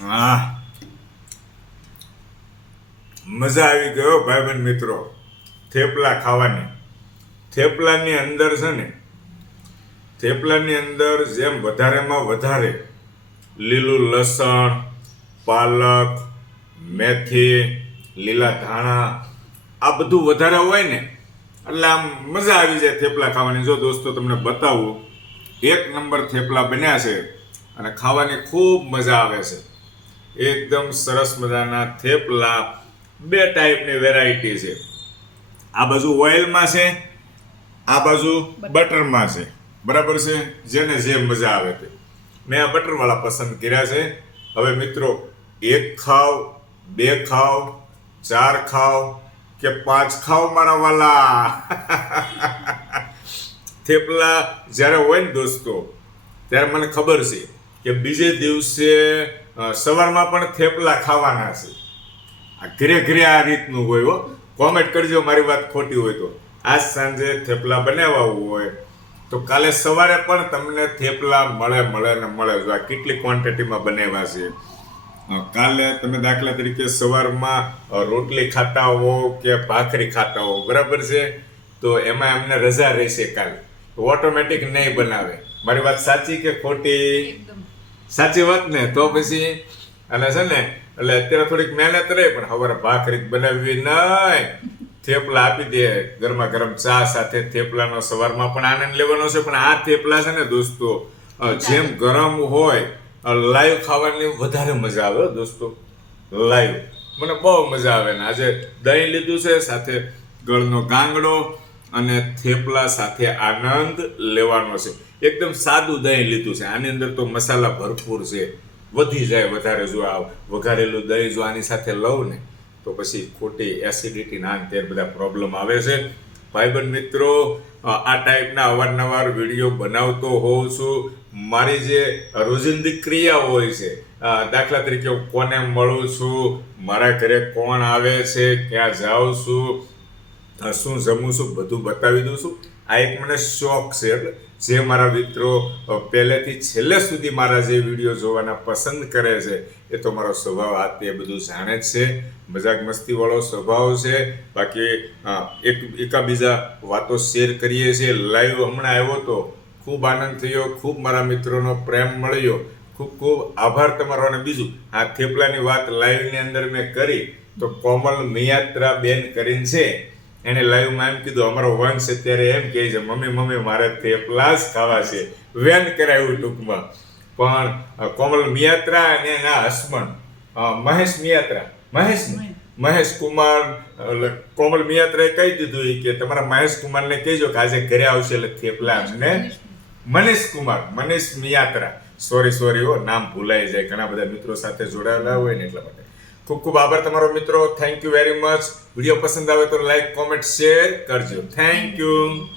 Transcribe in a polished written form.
હા, મજા આવી ગયો ભાઈબંધ મિત્રો. થેપલા ખાવાની. થેપલાની અંદર છે ને, થેપલાની અંદર જેમ વધારેમાં વધારે લીલું લસણ, પાલક, મેથી, લીલા ધાણા આ બધું વધારે હોય ને એટલે આમ મજા આવી જાય થેપલા ખાવાની. જો દોસ્તો તમને બતાવું, એક નંબર થેપલા બન્યા છે અને ખાવાની ખૂબ મજા આવે છે. એકદમ સરસ મજાના થેપલા. બે ટાઈપની વેરાયટી છે. આ બાજુ ઓઇલમાં છે, આ બાજુ બટરમાં છે. બરાબર છે, જેને જે મજા આવે તે. મેં આ બટરવાળા પસંદ કર્યા છે. હવે મિત્રો, એક ખાવ, બે ખાવ, ચાર ખાવ કે પાંચ ખાવ મારા વાલા. થેપલા જ્યારે હોય ને દોસ્તો, ત્યારે મને ખબર છે કે બીજે દિવસે સવારમાં પણ થેપલા ખાવાના છે. આ ઘરે ઘરે આ રીતનું હોય હો. કોમેન્ટ કરજો મારી વાત ખોટી હોય તો. આજ સાંજે થેપલા બનાવવા હોય તો કાલે સવારે પણ તમને થેપલા મળે. જો આ કેટલી ક્વોન્ટિટીમાં બનાવ્યા છે. કાલે તમે દાખલા તરીકે સવારમાં રોટલી ખાતા હો કે ભાખરી ખાતા હો, બરાબર છે, તો એમાં એમને રજા રહેશે કાલે, ઓટોમેટિક નહીં બનાવે. મારી વાત સાચી કે ખોટી? સાચી વાત ને? તો પછી અને છે ને, એટલે અત્યારે થોડીક મહેનત રહે પણ હવે ભાખરી બનાવવી નહીં, થેપલા આપી દે ગરમા ગરમ ચા સાથે. થેપલાનો સવારમાં પણ આનંદ લેવાનો છે. પણ આ થેપલા છે ને દોસ્તો, જેમ ગરમ હોય લાઈવ ખાવાની વધારે મજા આવે દોસ્તો. લાઈવ મને બહુ મજા આવે ને. આજે દહીં લીધું છે, સાથે ગળનો ગાંગડો અને થેપલા સાથે આનંદ લેવાનો છે. એકદમ સાદું દહીં લીધું છે. આની અંદર તો મસાલા ભરપૂર છે, વધી જાય વધારે. જો આ વઘારેલું દહીં જો આની સાથે લઉં ને તો પછી ખોટી એસિડિટી ના તે બધા પ્રોબ્લેમ આવે છે. ભાઈબંધ મિત્રો, આ ટાઈપના અવારનવાર વિડીયો બનાવતો હોઉં છું. મારી જે રોજિંદી ક્રિયા હોય છે, દાખલા તરીકે હું કોને મળું છું, મારા ઘરે કોણ આવે છે, ક્યાં જાઉં છું, શું જમું છું, બધું બતાવી દઉં છું. આ એક મને શોખ છે. એટલે જે મારા મિત્રો પહેલેથી છેલ્લે સુધી મારા જે વિડીયો જોવાના પસંદ કરે છે, એ તો મારો સ્વભાવ આ તે બધું જાણે જ છે. મજાક મસ્તીવાળો સ્વભાવ છે. બાકી એકાબીજા વાતો શેર કરીએ છીએ. લાઈવ હમણાં આવ્યો તો ખૂબ આનંદ થયો, ખૂબ મારા મિત્રોનો પ્રેમ મળ્યો. ખૂબ ખૂબ આભાર તમારો. અને બીજું, આ થેપલાની વાત લાઈવની અંદર મેં કરી તો કોમલ મિયાત્રા બેન કરીને છે, એને લાઈવમાં એમ કીધું, અમારો વંશ અત્યારે એમ કહે છે, મમ્મી મારે થેપલા જ ખાવા છે. વેન કરાવ્યું ટૂંકમાં. પણ કોમલ મિયાત્રા અને એના હસબન્ડ મહેશ મિયાત્રા, મહેશ કુમાર, કોમલ મિયાત્રાએ કહી દીધું કે તમારા મહેશ કુમારને કહેજો કે આજે ઘરે આવશે એટલે થેપલા અમને. મનીષ મિયાત્રા, સોરી હો, નામ ભૂલાઈ જાય. ઘણા બધા મિત્રો સાથે જોડાયેલા હોય ને એટલા માટે. ખૂબ ખૂબ આભાર તમારો મિત્રો. Thank you very much. Video પસંદ આવે તો લાઈક, કોમેન્ટ, શેર કરજો. Thank you.